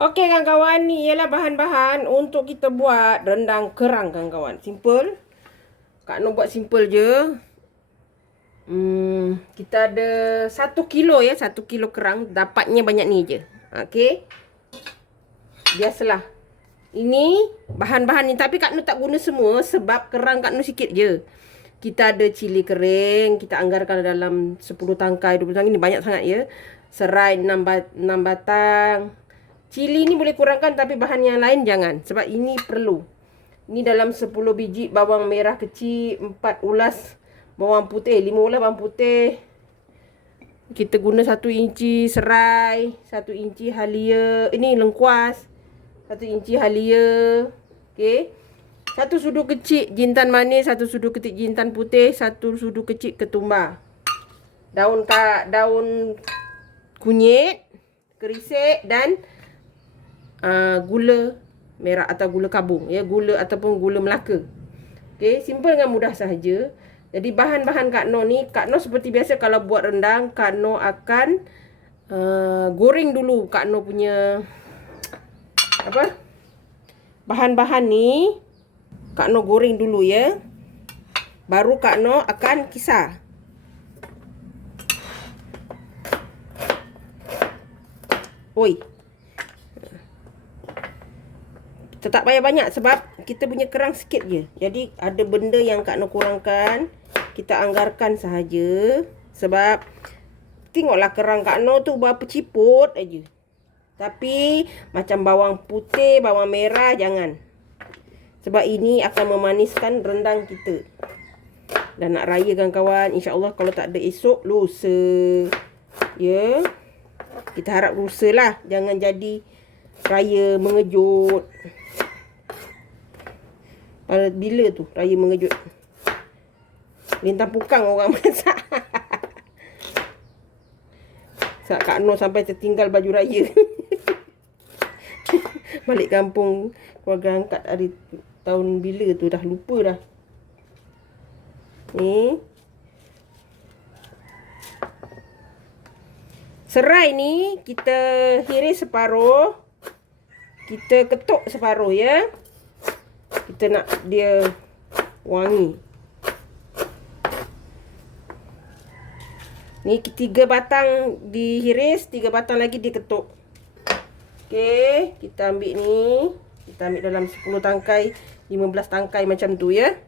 Okey kawan-kawan, ni ialah bahan-bahan untuk kita buat rendang kerang kawan-kawan. Simple. Kak Noh buat simple je. Kita ada 1 kilo ya, 1 kilo kerang. Dapatnya banyak ni je. Okey. Biasalah. Ini bahan-bahan ni. Tapi Kak Noh tak guna semua sebab kerang Kak Noh sikit je. Kita ada cili kering. Kita anggarkan dalam 10 tangkai, 20 tangkai. Ini banyak sangat ya. Serai 6 batang. Cili ni boleh kurangkan tapi bahan yang lain jangan. Sebab ini perlu. Ini dalam 10 biji bawang merah kecil, 4 ulas bawang putih, 5 ulas bawang putih. Kita guna 1 inci serai, 1 inci halia, ini lengkuas, 1 inci halia. Okey. 1 sudu kecil jintan manis, 1 sudu kecil jintan putih, 1 sudu kecil ketumbar. Daun kunyit, kerisik dan gula merah atau gula kabung ya, gula ataupun gula Melaka. Okey, simple dan mudah sahaja. Jadi bahan-bahan Kak Noh ni, Kak Noh seperti biasa kalau buat rendang, Kak Noh akan goreng dulu Kak Noh punya apa? Bahan-bahan ni Kak Noh goreng dulu ya. Baru Kak Noh akan kisar. Oi. Kita tak payah banyak sebab kita punya kerang sikit je. Jadi ada benda yang Kak Noh kurangkan, kita anggarkan sahaja. Sebab tengoklah kerang Kak Noh tu berapa ciput aja. Tapi macam bawang putih, bawang merah jangan. Sebab ini akan memaniskan rendang kita. Dan nak raya kawan-kawan, insya-Allah kalau tak ada esok, lusa. Ya. Kita harap lusa lah, jangan jadi raya mengejut. Bila tu raya mengejut? Lintang pukang orang masak. Kak Noh sampai tertinggal baju raya. Balik kampung keluarga angkat hari tahun bila tu dah lupa dah. Ni serai ni kita hiris separuh, kita ketuk separuh ya. Kita nak dia wangi. Ni 3 batang dihiris, 3 batang lagi diketuk. Okey, kita ambil ni. Kita ambil dalam 10 tangkai, 15 tangkai macam tu ya.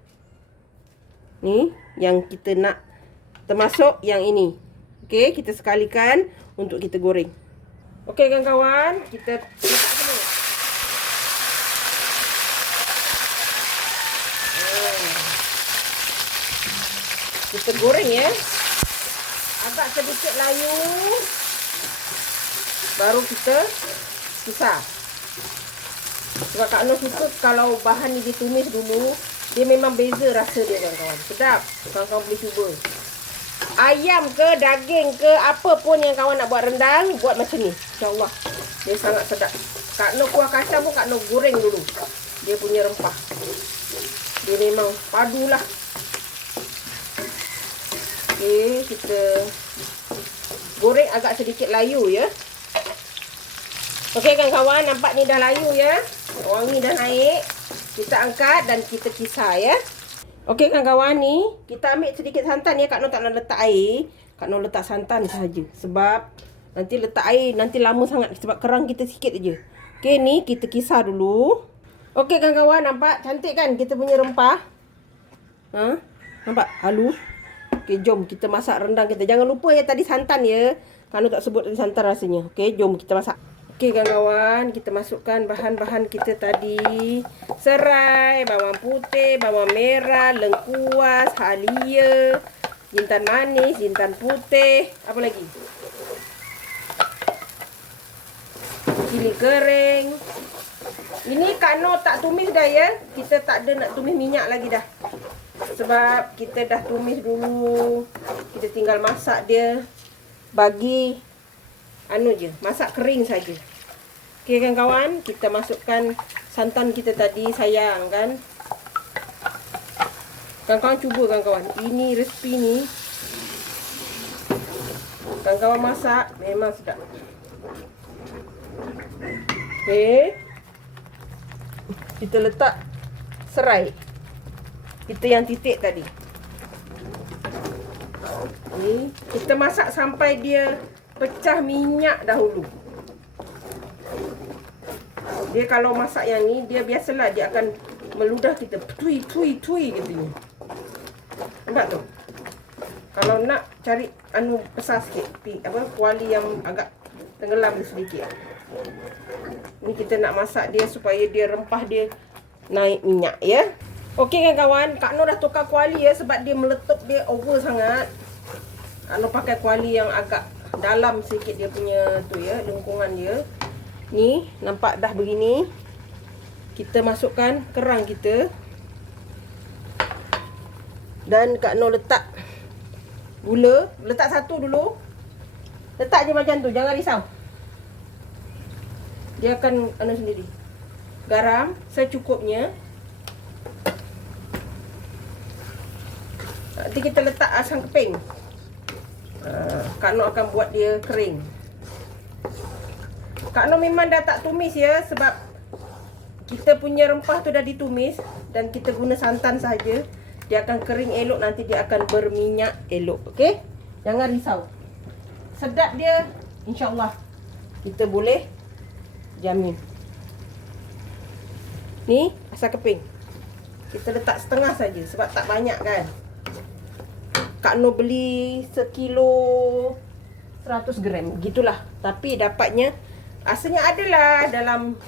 Ni yang kita nak, termasuk yang ini. Okey, kita sekalikan untuk kita goreng. Okey kawan-kawan, kita letak semua. Kita goreng ya. Agak sedikit layu. Baru kita kisar. Sebab Kak Noh suka kalau bahan ni ditumis dulu. Dia memang beza rasa dia kawan-kawan. Sedap. Kawan-kawan boleh cuba. Ayam ke, daging ke, apa pun yang kawan nak buat rendang, buat macam ni. InsyaAllah. Dia sangat sedap. Kak Noh kuah kacang pun Kak Noh goreng dulu. Dia punya rempah. Dia memang padulah. Okey, kita goreng agak sedikit layu ya. Okey kawan-kawan, nampak ni dah layu ya. Wangi dah naik. Kita angkat dan kita kisar ya. Okey kawan-kawan, ni kita ambil sedikit santan ya. Kak Noh tak nak letak air. Kak Noh letak santan sahaja. Sebab nanti letak air nanti lama sangat. Sebab kerang kita sikit aja. Okey, ni kita kisar dulu. Okey kawan-kawan, nampak cantik kan kita punya rempah? Nampak halus? Okey, jom kita masak rendang kita. Jangan lupa ya tadi santan ya. Kak Noh tak sebut tadi santan rasanya. Okey, jom kita masak. Okey kawan-kawan, kita masukkan bahan-bahan kita tadi. Serai, bawang putih, bawang merah, lengkuas, halia, jintan manis, jintan putih. Apa lagi? Cili kering. Ini Kak Noh tak tumis dah ya. Kita tak ada nak tumis minyak lagi dah. Sebab kita dah tumis dulu. Kita tinggal masak dia. Bagi masak kering saja. Okey kan kawan, kita masukkan santan kita tadi, sayang kan. Kawan-kawan cuba kawan-kawan. Ini resipi ni kawan-kawan masak memang sedap. Okey. Kita letak serai. Kita yang titik tadi. Ni, kita masak sampai dia pecah minyak dahulu. Dia kalau masak yang ni, dia biasalah dia akan meludah kita tui gitu ni. Nampak tu? Kalau nak cari besar sikit, kuali yang agak tenggelam sedikit. Ni kita nak masak dia supaya dia rempah dia naik minyak ya. Okey kawan-kawan, Kak Noh dah tukar kuali ya sebab dia meletup, dia over sangat. Kak Noh pakai kuali yang agak dalam sikit dia punya tu ya, lengkungan dia. Ni nampak dah begini. Kita masukkan kerang kita. Dan Kak Noh letak gula, letak satu dulu. Letak je macam tu, jangan risau. Dia akan sendiri. Garam secukupnya. Nanti kita letak asam keping. Kak Noh akan buat dia kering. Kak Noh memang dah tak tumis ya, sebab kita punya rempah tu dah ditumis dan kita guna santan saja. Dia akan kering elok, nanti dia akan berminyak elok. Okey? Jangan risau. Sedap dia, insya-Allah. Kita boleh jamin. Ni asam keping. Kita letak setengah saja sebab tak banyak kan. Kak Noh beli sekilo 100 gram, gitulah. Tapi dapatnya asalnya adalah dalam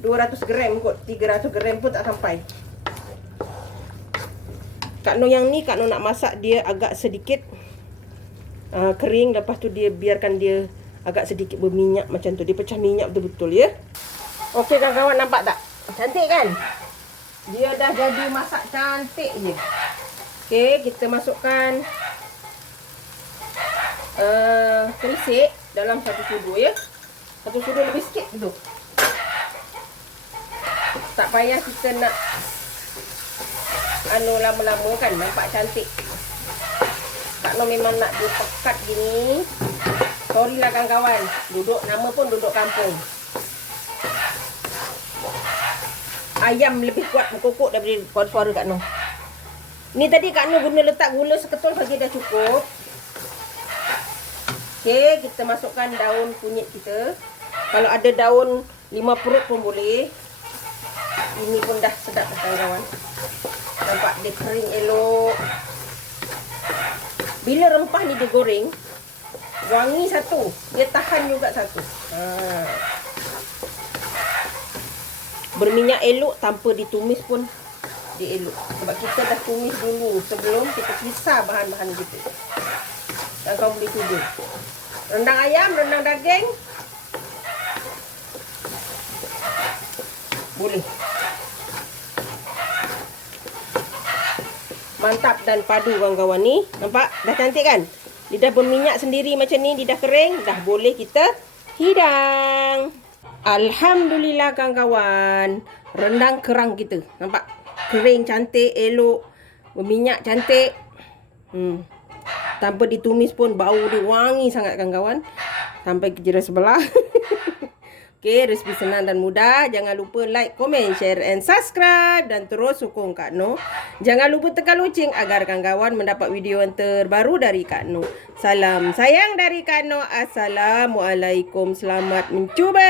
200 gram kot. 300 gram pun tak sampai. Kak Noh yang ni, Kak Noh nak masak dia agak sedikit kering. Lepas tu dia biarkan dia agak sedikit berminyak macam tu. Dia pecah minyak betul-betul ya. Okey kawan-kawan, nampak tak? Cantik kan? Dia dah jadi masak cantik je. Okey, kita masukkan kerisik dalam satu sudu ya. Satu sudu lebih sikit tu. Tak payah kita nak lama-lama kan, nampak cantik. Kak Noh memang nak dia pekat gini. Sorry lah kawan-kawan, nama pun duduk kampung. Ayam lebih kuat berkokok daripada suara Kak Noh. Ni tadi Kak Noh guna letak gula seketul saja dah cukup. Okey, kita masukkan daun kunyit kita. Kalau ada daun 5 perut pun boleh. Ini pun dah sedap kawan-kawan. Nampak dia kering elok. Bila rempah ni digoreng, wangi satu, dia tahan juga satu. Berminyak elok tanpa ditumis pun dia elok. Sebab kita dah tumis dulu sebelum kita pisah bahan-bahan kita. Dan kau boleh cuba. Rendang ayam, rendang daging, boleh. Mantap dan padu kawan-kawan ni. Nampak? Dah cantik kan? Dia dah berminyak sendiri macam ni. Dia dah kering. Dah boleh kita hidang. Alhamdulillah kawan-kawan. Rendang kerang kita. Nampak? Kering, cantik, elok. Berminyak, cantik. Tanpa ditumis pun bau dia wangi sangat kawan-kawan. Sampai ke jiran sebelah. Okey, resipi senang dan mudah. Jangan lupa like, komen, share and subscribe. Dan terus sokong Kak Noh. Jangan lupa tekan loceng agar kawan-kawan mendapat video yang terbaru dari Kak Noh. Salam sayang dari Kak Noh. Assalamualaikum. Selamat mencuba.